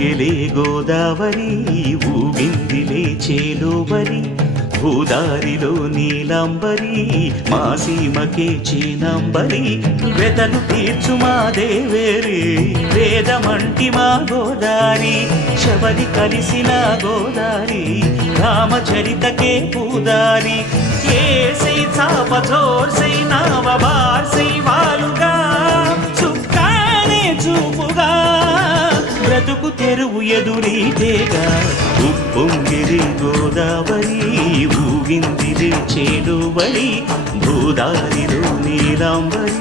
ఉప్పొంగిలే గోదావరి ఊగిందిలే చేలోబరి భూదారిలో నీలాంబరి మా సీమకే చీనాంబరి వెతలు తీర్చు మా దేవేరి వేదమంటి మా గోదారి శబరి కలిసిన గోదారి రామచరితకే పూదారి ఏసై చాప చోర్సై నావ బార్సై వాలుగా చుక్కానే చూపుగా బ్రతుకు తెరువు ఎదురీతేగా ఉప్పొంగిరి గోదావరి ఊగిందిరి చేలువరి భూదారిలో నీలాంబరి